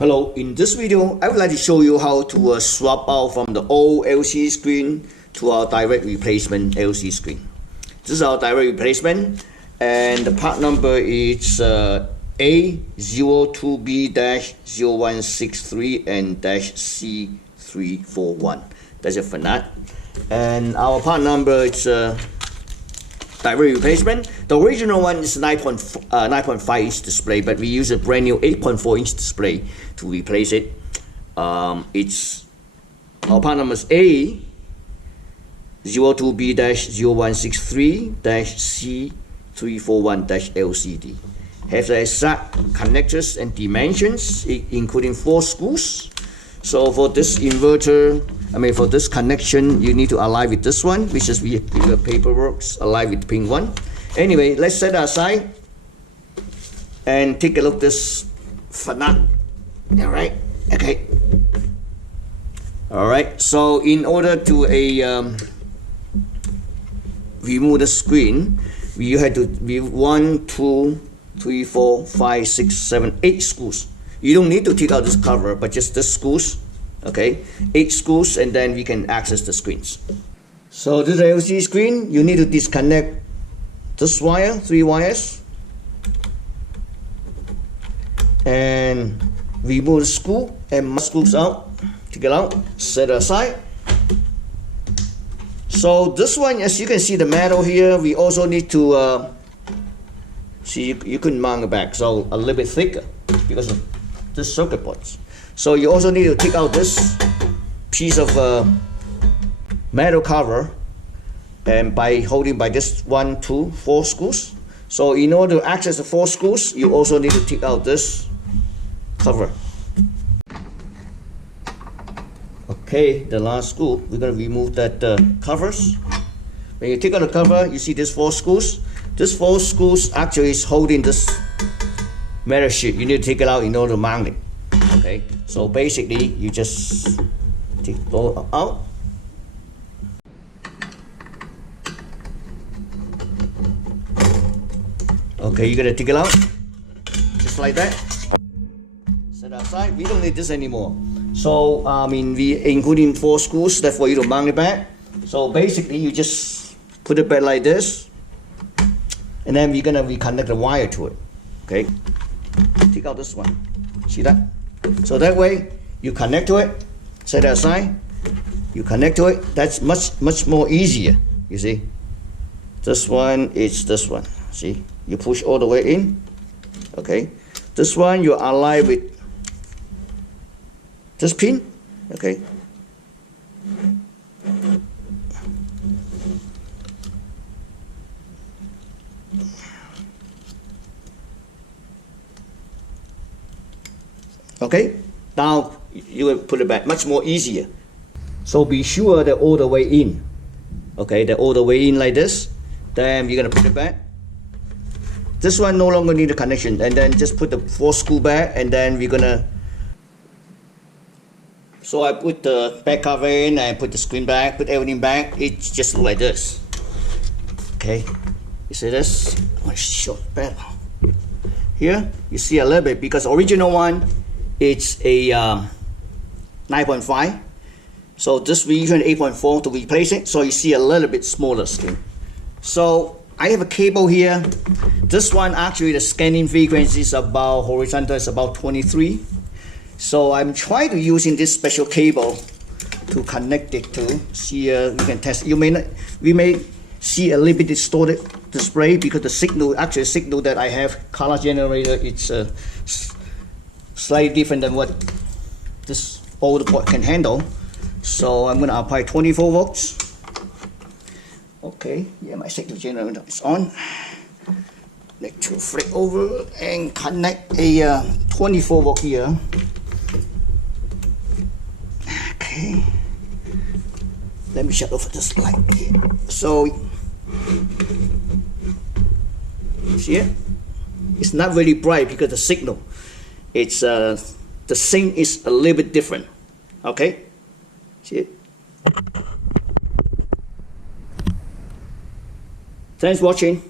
Hello, in this video, I would like to show you how to swap out from the old LCD screen to our direct replacement LCD screen. This is our direct replacement, and the part number is A02B-0163 and C341. That's a Fanuc. And our part number is direct replacement. The original one is 9.5 inch display, but we use a brand new 8.4 inch display to replace it. Our part number is A02B-0163-C341-LCD. Has the exact connectors and dimensions, including 4 screws. So for this inverter, for this connection, you need to align with this one, which is the paperwork, align with the pink one. Anyway, let's set that aside and take a look at this Fanuc. Alright, okay. Alright, so in order to remove the screen, you had to be 1, 2, 3, 4, 5, 6, 7, 8 screws. You don't need to take out this cover, but just the screws. Okay, 8 screws, and then we can access the screens. So this LCD screen, you need to disconnect this wire, 3 wires, and remove the screw and screws out. Take it out, set it aside. So this one, as you can see the metal here, we also need to see, you couldn't mount it back, so a little bit thicker because of this circuit boards. So you also need to take out this piece of metal cover, and by holding by this 1, 2, 4 screws. So in order to access the 4 screws, you also need to take out this cover. Okay, the last screw, we're going to remove that covers. When you take out the cover, you see these 4 screws. This 4 screws actually is holding this metal sheet. You need to take it out in order to mount it. Okay, so basically you just take it all out. Okay, you're gonna take it out just like that. Set aside. We don't need this anymore. So we including 4 screws that for you to mount it back. So basically you just put it back like this, and then we're gonna reconnect the wire to it. Okay, take out this one. See that? So that way you connect to it, set it aside, you connect to it. That's much more easier. You see, this one is this one. See, you push all the way in. Okay, this one you align with this pin. Okay, okay, now you will put it back, much more easier. So be sure they're all the way in. Okay, they're all the way in like this. Then you're gonna put it back. This one no longer need a connection, and then just put the 4 screw back, and then we're gonna. So I put the back cover in, I put the screen back, put everything back. It's just like this. Okay, you see this? I want to show it better. Here you see a little bit, because original one, it's a 9.5, so this we use an 8.4 to replace it, so you see a little bit smaller screen. So I have a cable here. This one actually the scanning frequency is about horizontal is about 23. So I'm trying to using this special cable to connect it to see. You can test. We may see a little bit distorted display because the signal that I have color generator, it's slightly different than what this old board can handle. So I'm going to apply 24 volts. Okay, yeah, my signal generator is on. Need to flip over and connect a 24 volt here. Okay, let me shut off this light here. So see it? It's not very bright because the signal, it's the sync is a little bit different. Okay, see it? Thanks for watching.